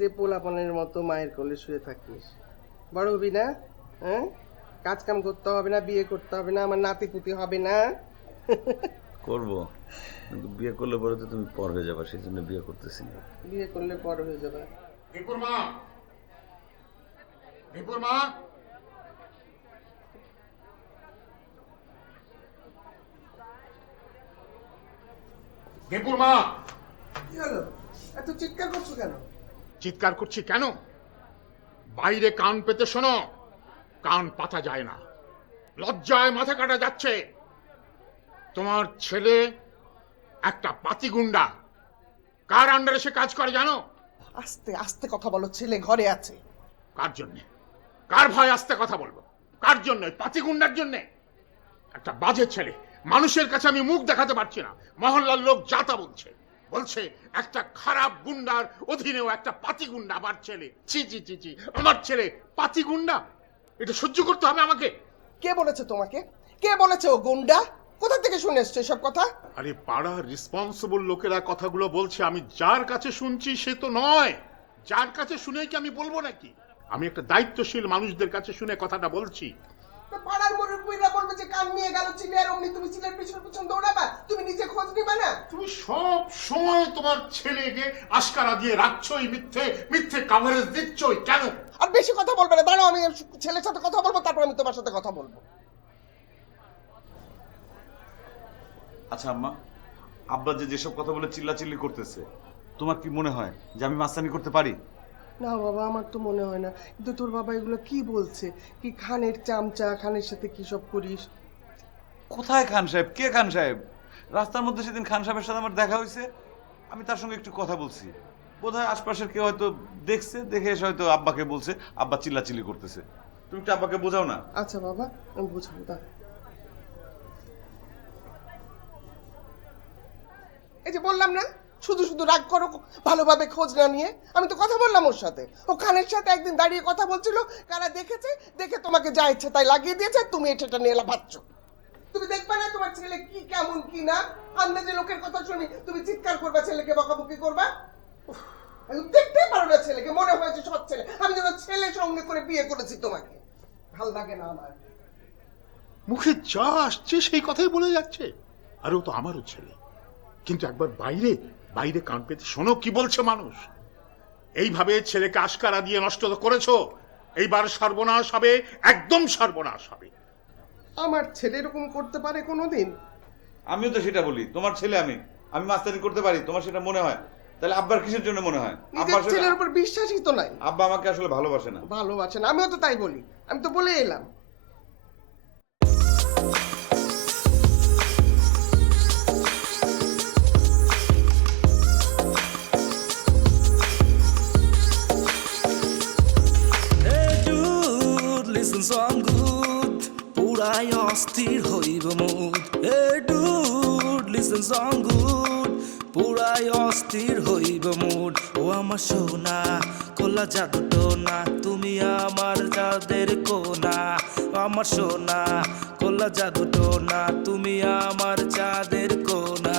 যে পোলাপানের মতো মায়ের কোলে শুয়ে থাকিস? বড় হবি না? হ্যাঁ, কাজ কাম করতে হবে না, বিয়ে করতে হবে না, আমার নাতি পুতি হবে না? করব, কিন্তু বিয়ে করলে পরে তো তুমি পর হয়ে যাবা, সেই জন্য বিয়ে করতেছি না। বিয়ে করলে বড় হয়ে যাবে। দীপুর মা, দীপুর মা, দীপুর মা। কি হলো, এত চিৎকার করছো কেন? চিৎকার করছি কেন? বাইরে কান পেতে শোনো, কান পাতা যায় না, লজ্জায় মাথা কাটা যাচ্ছে। তোমার ছেলে একটা পাতিগুন্ডা। কার আন্ডারে সে কাজ করে জানো? আস্তে আস্তে কথা বলো, ছেলে ঘরে আছে। কার জন্যে? কার ভয় আস্তে কথা বলবো? কার জন্য? পাতিগুন্ডার জন্যে। একটা বাজে ছেলে, মানুষের কাছে আমি মুখ দেখাতে পারছি না। মহল্লার লোক যাতা বলছে, বলছে একটা খারাপ গুন্ডার অধীনেও একটা পাতিগুন্ডা আমার ছেলে। ছি ছি ছি ছি, আমার ছেলে পাতিগুন্ডা? এটা সহ্য করতে হবে আমাকে? কে বলেছে তোমাকে? কে বলেছে ও গুন্ডা? কোথা থেকে শুনে এসছো এসব কথা? আরে পাড়ার রেসপন্সিবল লোকেরা কথাগুলো বলছে, আমি যার কাছে শুনছি সে তো নয়। যার কাছে শুনে কি আমি বলবো নাকি? আমি একটা দায়িত্বশীল মানুষদের কাছে শুনে কথাটা বলছি। পাড়ার মুরব্বীরা বলবে যে কান নিয়ে গেল ছিলে, আর অমনি তুমি ছিলের পিছন পিছন দৌড়াবা? তুমি নিজে খোঁজ নিবা না? তুমি সব সময় তোমার ছেলেকে আশকারা দিয়ে রাখছোই, মিথ্যে মিথ্যে কভারেজ দিচ্ছই কেন? আর বেশি কথা বলবে না, দাঁড়াও আমি ছেলের সাথে কথা বলবো, তারপর আমি তোমার সাথে কথা বলবো। আচ্ছা আম্মা, আব্বা যে যেসব কথা বলে চিল্লাচিল্লি করতেছে, তোমার কি মনে হয় যে আমি মাস্তানি করতে পারি? না বাবা, আমার তো মনে হয় না। কিন্তু তোর বাবা এগুলো কি বলছে? কি খানের চামচা, খানের সাথে কি সব করিস? কোথায় খান সাহেব? কে খান সাহেব? রাস্তার মধ্যে সেদিন খান সাহেবের সাথে আমার দেখা হয়েছে, আমি তার সঙ্গে একটু কথা বলছি। বোধহয় আশপাশের কেউ হয়তো দেখছে, দেখে এসে হয়তো আব্বাকে বলছে, আব্বা চিল্লাচিল্লি করতেছে। তুমি একটু আব্বাকে বোঝাও না। আচ্ছা বাবা, আমি বুঝবো। দাঁড়া, এই যে বললাম না, শুধু শুধু রাগ করো ভালোভাবে খোঁজ না নিয়ে। আমি তো কথা বললাম ওর সাথে, ও খানের সাথে একদিন দাঁড়িয়ে কথা বলছিল, কারা দেখেছে, দেখে তোমাকে যা ইচ্ছে তাই লাগিয়ে দিয়েছে, তুমি এটা নিয়ে ভাবছো। তুমি দেখবে না তোমার ছেলে কি কেমন কি না? আন্দাজে লোকের কথা শুনি তুমি চিৎকার করবা, ছেলেকে বকাবকি করবা। উফ, আমি দেখতেই পারো না ছেলেকে, মনে হয়েছে সৎ ছেলে। আমি যেন ছেলে সঙ্গে করে বিয়ে করেছি তোমাকে। ভাল লাগে না আমার। মুখে যা আসছে সেই কথাই বলে যাচ্ছে। আর ও তো আমারও ছেলে। কিন্তু একবার বাইরে বাইরে কান পেতে শোনো কি বলছে মানুষ। এইভাবে ছেলেকে আশকারা দিয়ে নষ্ট তো করেছো। এইবার সর্বনাশ হবে, একদম সর্বনাশ হবে। আমার ছেলে এরকম করতে পারে কোনোদিন? আমিও তো সেটা বলি, তোমার ছেলে আমি, আমি মাস্তানি করতে পারি, তোমার সেটা মনে হয়? তাহলে আব্বার কিসের জন্য মনে হয়? নিজের ছেলের উপর বিশ্বাসই তো নাই। আব্বা আমাকে আসলে ভালোবাসে না। ভালোবাসে না, আমিও তো তাই বলি। আমি তো বলে এলাম। song good পুরাই অস্থির হইব mood Hey dude listen song good পুরাই অস্থির হইব মুড ও আমার সোনা কোলা জাদু টোনা তুমি আমার চাঁদের কোনা আমার সোনা কোলা জাদু টোনা তুমি আমার চাঁদের কোনা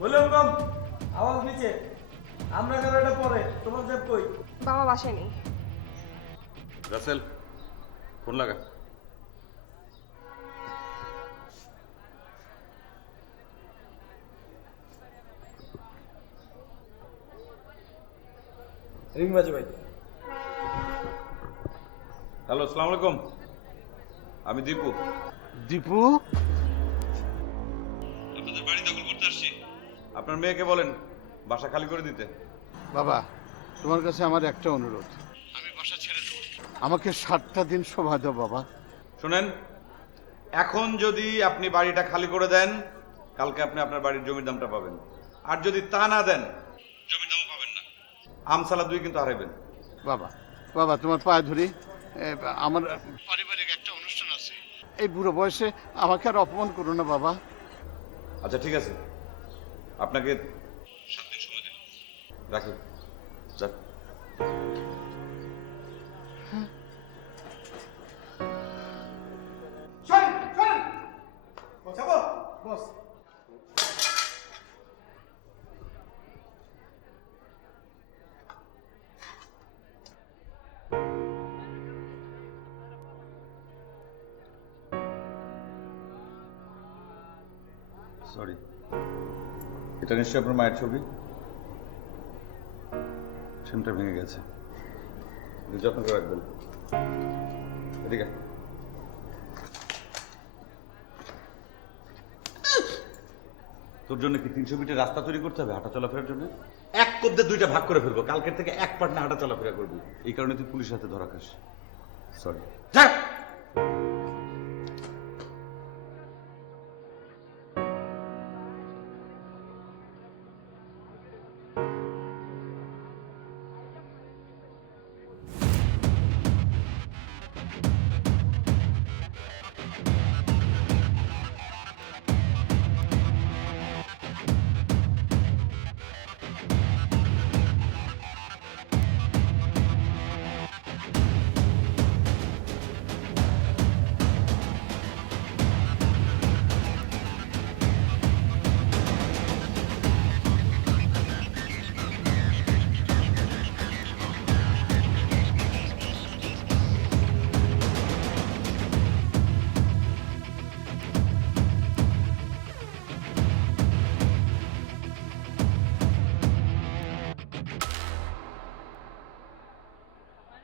বলে কম আওয়াজ নিচে আমরা কেন এটা পরে তোমার জেব কই বাবা বাসায় নেই। রাসেল ফোন লাগা। রিং বাজে ভাই। হ্যালো, আসসালামু আলাইকুম। আমি দীপু। দীপু, আপনাদের বাড়ি দখল করতে আসছি। আপনার মেয়েকে বলেন বাসা খালি করে দিতে। বাবা, তোমার কাছে আমার একটা অনুরোধ, আমি বাসা ছেড়ে দেবো। আমাকে 7টা দিন সময় দাও বাবা। শুনেন, এখন যদি আপনি বাড়িটা খালি করে দেন, কালকে আপনি আপনার বাড়ির জমির দামটা পাবেন। আর যদি তা না দেন, জমির দামও পাবেন না। আমসালা 2 কিন্তু হারাইবেন। বাবা বাবা তোমার পায়ে ধরি, আমার পারিবারিক একটা অনুষ্ঠান আছে, এই বুড়ো বয়সে আমাকে আর অপমান করো না বাবা। আচ্ছা ঠিক আছে, আপনাকে 7 দিন সময় দিলাম। রাখি। যাক। সরি, এটা নিশ্চয়ই আপনার মায়ের ছবি। ফ্রেমটা ভেঙে গেছে, একটু যত্ন করে রাখবেন। এদিকে। তোর জন্য কি 300 ফিটের রাস্তা তৈরি করতে হবে হাঁটা চলাফেরার জন্য? এক কব্দে 2টা ভাগ করে ফেলবো, কালকের থেকে 1 পার্ট না হাঁটা চলাফেরা করবি। এই কারণে তুই পুলিশের হাতে ধরা খাস। সরি। যা।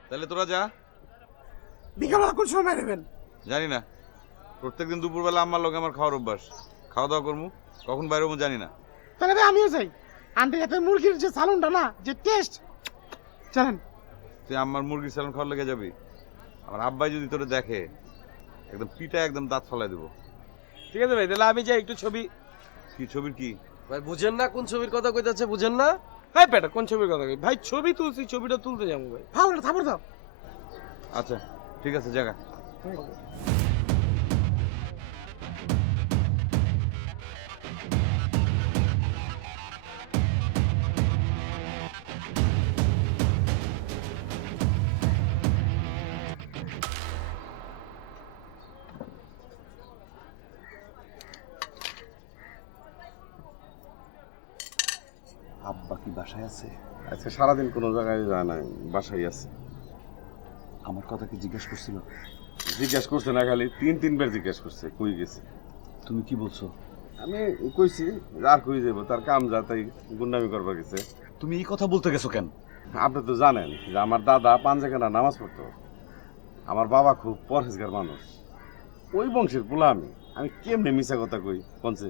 তাহলে তোরা যা। বিকালবেলা কোন সময় নেবেন জানি না, প্রত্যেকদিন দুপুরবেলা আমার লোক আমার খাওয়ার অভ্যাস। খাওয়া দাওয়া করবো, কখন বাইরে হবো জানি না। তাহলে ভাই আমিও যাই। আন্টি হাতে মুরগির যে সালুনটা না, যে টেস্ট, জানেন। তুই আমার মুরগির স্যালন খাওয়ার লেগে যাবি? আমার আব্বাই যদি তোরে দেখে একদম পিঠা একদম দাঁত ফলাই দেবো। ঠিক আছে ভাই, তাহলে আমি যাই একটু ছবি। কি ছবির কি? ভাই বুঝেন না কোন ছবির কথা কইতাছে, বুঝেন না? ভাই পেটা কোন ছবির কথা কই? ভাই ছবি তুলছি, ছবিটা তুলতে যাবো ভাই। ফাউল থাপড় দাও। আচ্ছা ঠিক আছে, জায়গা। আব্বা কি বাসায় আছে? আজকে সারাদিন কোনো জায়গায় যায় না, বাসায় আছে। আমার কথা কি জিজ্ঞেস করছিল? জিজ্ঞেস করছে না, খালি 3-3 বার জিজ্ঞেস করছে কই গেছে। তুমি কি বলছো? আমি কইছি আর কই যাবো, তার কাম যা তাই গুন্ডামি করবার গেছে। তুমি এই কথা বলতে গেছো কেন? আপনি তো জানেন যে আমার দাদা পাঞ্জেখানা নামাজ পড়তো, আমার বাবা খুব পরহেজগার মানুষ, ওই বংশের পোলা। আমি কেমনে মিছা কথা কই কোনছে?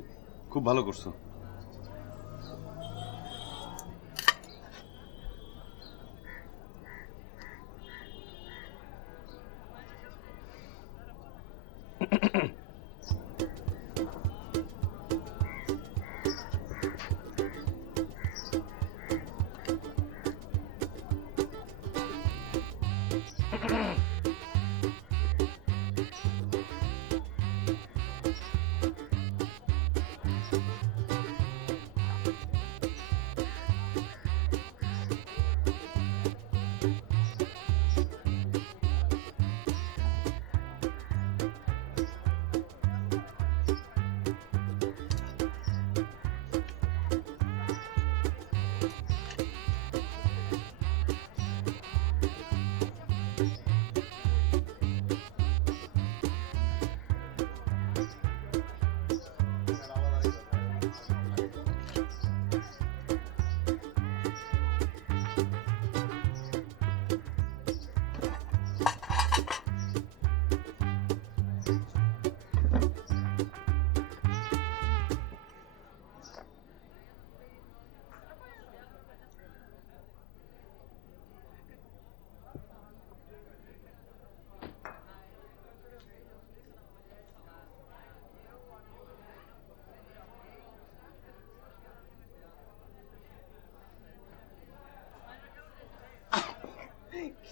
খুব ভালো করছো।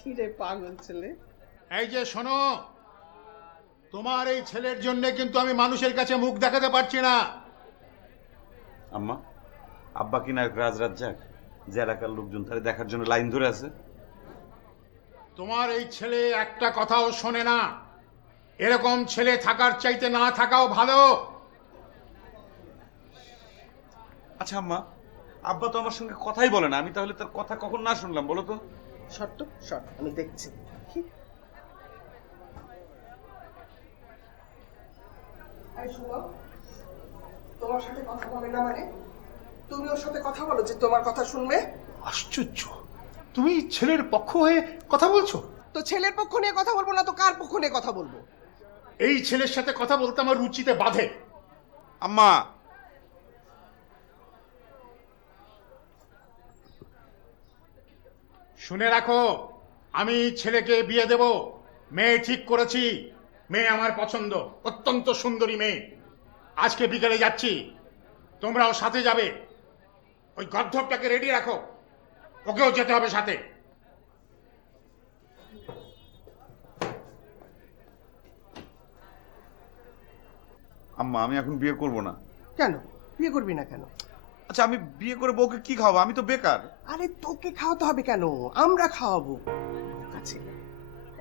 কি রে পাগল ছেলে? এই যে শোনো, তোমার এই ছেলের জন্য কিন্তু আমি মানুষের কাছে মুখ দেখাতে পারছি না। আম্মা, আব্বা কি নায়ক রাজ রাজ্জাক যে এলাকার লোকজন তারে দেখার জন্য লাইন ধরে আছে? তোমার এই ছেলে একটা কথাও শোনে না। এরকম ছেলে থাকার চাইতে না থাকাও ভালো। আচ্ছা আম্মা, আব্বা তো আমার সঙ্গে কথাই বলে না, আমি তাহলে তার কথা কখন না শুনলাম বলো তো? শর্ত শর্ত আমি দেখছি। কি? এই শুনো, তোমার সাথে কথা বলে না মানে? তুমি ওর সাথে কথা বলো যে তোমার কথা শুনবে? আশ্চর্য, তুমি ছেলের পক্ষ হয়ে কথা বলছো? তো ছেলের পক্ষ নিয়ে কথা বলবো না তো কার পক্ষ নিয়ে কথা বলবো? এই ছেলের সাথে কথা বলতে আমার রুচিতে বাধে। আম্মা, শুনে রাখো, আমি ছেলেকে বিয়ে দেব। মেয়ে ঠিক করেছি। মেয়ে আমার পছন্দ, অত্যন্ত সুন্দরী মেয়ে। আজকে বিকেলে যাচ্ছি, তোমরাও সাথে যাবে। ওই গর্ধবটাকে রেডি রাখো, ওকেও যেতে হবে সাথে। আম্মা, আমি এখন বিয়ে করব না। কেন বিয়ে করবি না কেন? আচ্ছা, আমি বিয়ে করে বউকে কি খাওয়াবো? আমি তো বেকার। আরে তোকে খাওয়াতে হবে কেন? আমরা খাওয়াবো। কাছে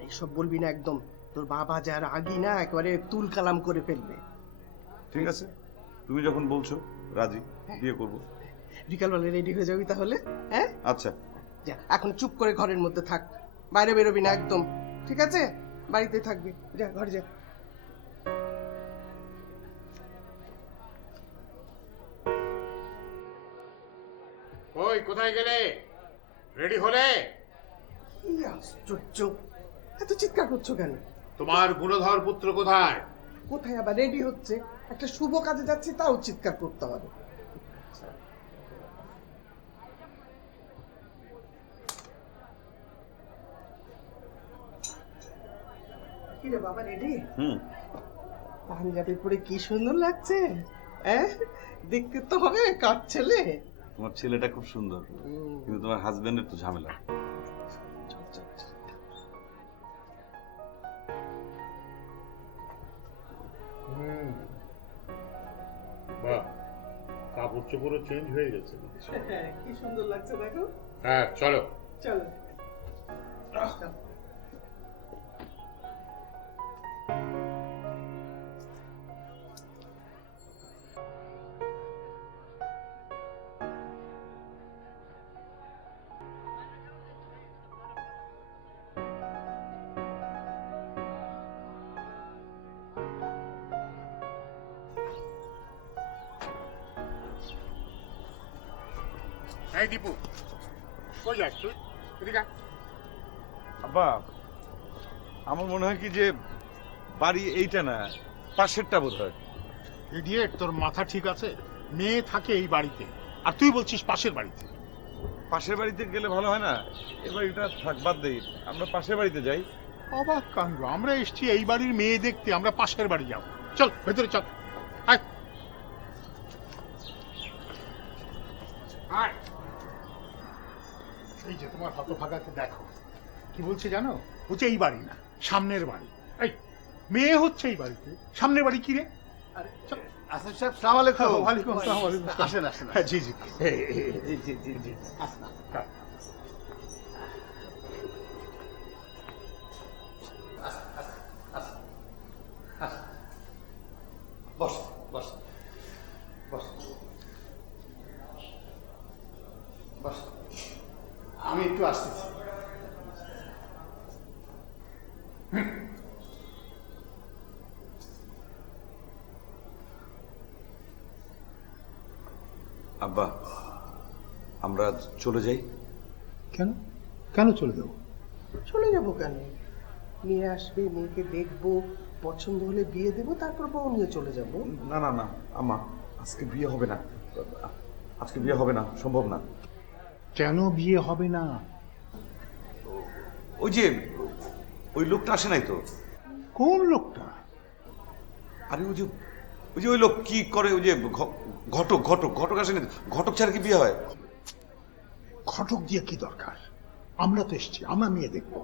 এইসব বলবি না একদম। তোর বাবা যার আগি না একেবারে তুল কালাম করে ফেলবে। ঠিক আছে, তুমি যখন বলছো রাজি, বিয়ে করব। বিকালবেলা রেডি হয়ে যাবি তাহলে? হ্যাঁ আচ্ছা, যা, এখন চুপ করে ঘরের মধ্যে থাক, বাইরে বেরোবি না একদম, ঠিক আছে? বাড়িতে থাকবি, যা ঘরে যা। ওই কোথায় গেলে? রেডি হলে? কি আশ্চর্য, এত চিৎকার করছো কেন? তোমার গুণধর পুত্র কোথায়? কোথায় আবার রেডি হচ্ছে? একটা শুভ কাজে যাচ্ছি তাও চিৎকার করতে হবে? কি রে বাবা, রেডি? পাঞ্জাবি পরে কি সুন্দর লাগছে, হ্যাঁ? দেখতে তো হবে কার ছেলে। তোমার ছেলেটা খুব সুন্দর, কিন্তু তোমার হাজবেন্ডের তো ঝামেলা। চল, চল, চল। বাহ, কাপড় চোপড়ও চেঞ্জ হয়ে গেছে। হ্যাঁ, কি সুন্দর লাগছে দেখো। হ্যাঁ, চলো। চলো। এই দীপু, কই যাস তুই? এদিকে আয়। আব্বা, আমার মনে হয় কি যে বাড়ি এইটা না, পাশেরটা বোধ হয়। ইডিয়েট, তোর মাথা ঠিক আছে? মেয়ে থাকে এই বাড়িতে, আর তুই বলছিস পাশের বাড়িতে। পাশের বাড়িতে গেলে ভালো হয় না? এবার এটা থাক, বাদ দেই, আমরা পাশের বাড়িতে যাই। অবাক কাণ্ড, আমরা এসছি এই বাড়ির মেয়ে দেখতে, আমরা পাশের বাড়ি যাব। চল ভেতরে চল, আয় আয়। এই যে তোমার হতভাগাকে দেখো, কি বলছে জানো? বলছে এই বাড়ি না, সামনের বাড়ি। এই মেয়ে হচ্ছে এই বাড়িতে, সামনের বাড়ি কি রে? চল। আসেন সাহেব, সালাম আলাইকুম। ওয়ালাইকুম আসসালাম, ওয়ালাইকুম আসসালাম। আসেন আসেন। হ্যাঁ, জি জি জি জি জি জি। আসেন। বস বস বস বস, আমি একটু আসতেছি। আব্বা, আমরা চলে যাই। কেন কেন চলে যাবো? চলে যাবো কেন? নিয়ে আসবে, মেয়েকে দেখবো, পছন্দ হলে বিয়ে দেবো, তারপর বউ নিয়ে চলে যাবো। না না না আম্মা, আজকে বিয়ে হবে না, আজকে বিয়ে হবে না, সম্ভব না। কেন বিয়ে হবে না? ওই যে ওই লোকটা আসে নাই তো? কোন লোকটা? আরে ওই যে ওই লোক কি করে, ওই যে ঘটক ঘটক ঘটক আসে নাই? ঘটক ছাড়া কি বিয়ে হয়? ঘটক দিয়ে কি দরকার? আমরা তো এসছি, আমরা মেয়ে দেখবো।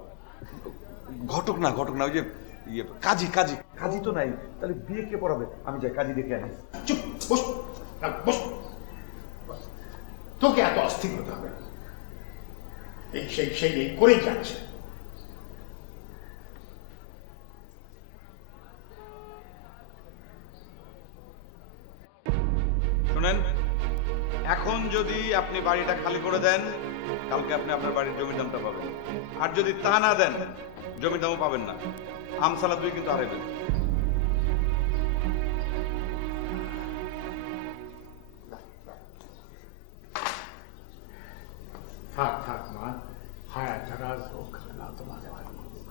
ঘটক না ওই যে কাজী তো নাই, তাহলে বিয়ে কে পড়াবে? আমি যাই কাজী দেখে আনি। চুপ, বস, বস। তোকে এত অস্থির হতে হবে না। সেই করেই যাচ্ছে। শুনেন, এখন যদি আপনি বাড়িটা খালি করে দেন, কালকে আপনি আপনার বাড়ির জমির দামটা পাবেন। আর যদি তা না দেন, জমির দামও পাবেন না। আমসালা 2 কিন্তু হারাইবেন। থাক মা, হায়াত রাজ হোক না তোমাকে ভালো করুক।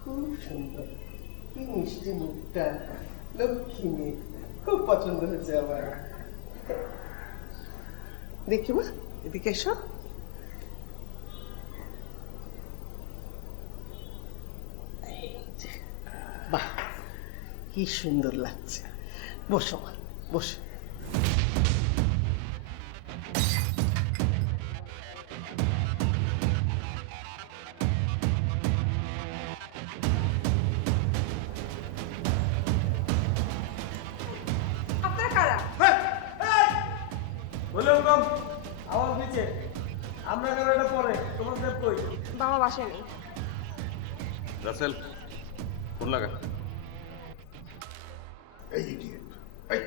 খুব সুন্দর, কি মিষ্টি মুখটা, লক্ষ্মী মেয়ে, খুব পছন্দ হয়েছে আমার। দেখি মা, এদিকে এসো। এই যে, বাহ, কি সুন্দর লাগছে। বসো মা, বসো। আপনারা কারা? আমার নিচে আমরা কেন এটা পরে তোমাদের কই? বাবা বাসায় নেই। রাসেল, ফোন লাগা। এই idiot, এই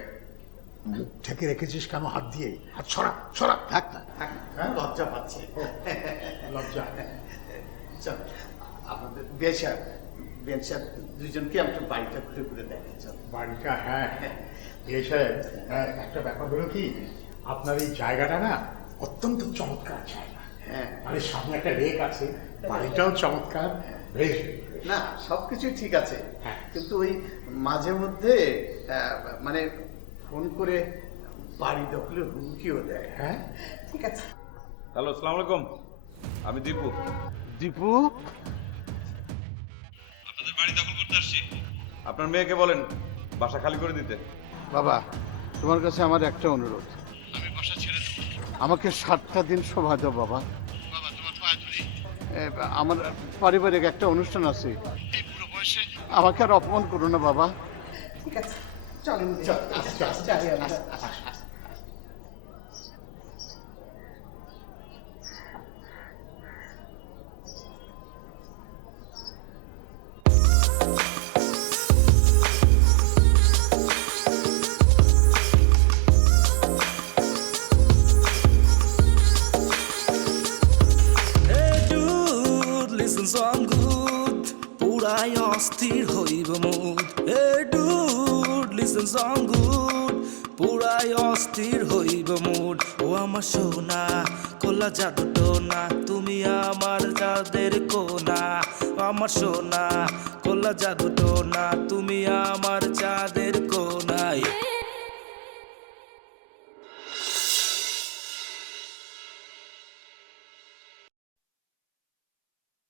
মুখ ঢেকে রেখেছিস কেন হাত দিয়ে? হাত সরা। থাক না, লজ্জা পাচ্ছে। লজ্জা। চল, আপনাদের বেশার দুজনকে আমরা বাড়িটা ঘুরে ঘুরে দেখাই। চল। বাড়িটা, হ্যাঁ এই সাহেব, একটা ব্যাপার হলো কি, আপনার এই জায়গাটা না অত্যন্ত চমৎকার জায়গা। হ্যাঁ, মানে সামনে একটা লেক আছে, বাড়িটাও চমৎকার, বেশ। না সবকিছুই ঠিক আছে, হ্যাঁ। কিন্তু ওই মাঝে মধ্যে মানে ফোন করে বাড়ি দখলের হুমকিও দেয়। হ্যাঁ, ঠিক আছে। হ্যালো, আসসালামু আলাইকুম। আমি দীপু। দীপু, আপনাদের বাড়ি দখল করতে আসছি। আপনার মেয়েকে বলেন বাসা খালি করে দিতে। বাবা তোমার কাছে আমার একটা অনুরোধ, আমি বাসা ছেড়ে দেবো, আমাকে 7টা দিন সময় দাও বাবা। বাবা তোমার পায়ে ধরি, আমার পারিবারিক একটা অনুষ্ঠান আছে, এই বুড়ো বয়সে আমাকে আর অপমান করো না বাবা। ঠিক আছে, চলেন আস্তে। যাই আমরা। Hey dude, listen song good. পুরাই অস্থির হইব mood. Hey dude, listen song good. পুরাই অস্থির হইব মুড। ও আমার সোনা, কোলা জাদু টোনা, তুমি আমার যাদের কোনা। আমার সোনা, কোলা জাদু টোনা, তুমি আমার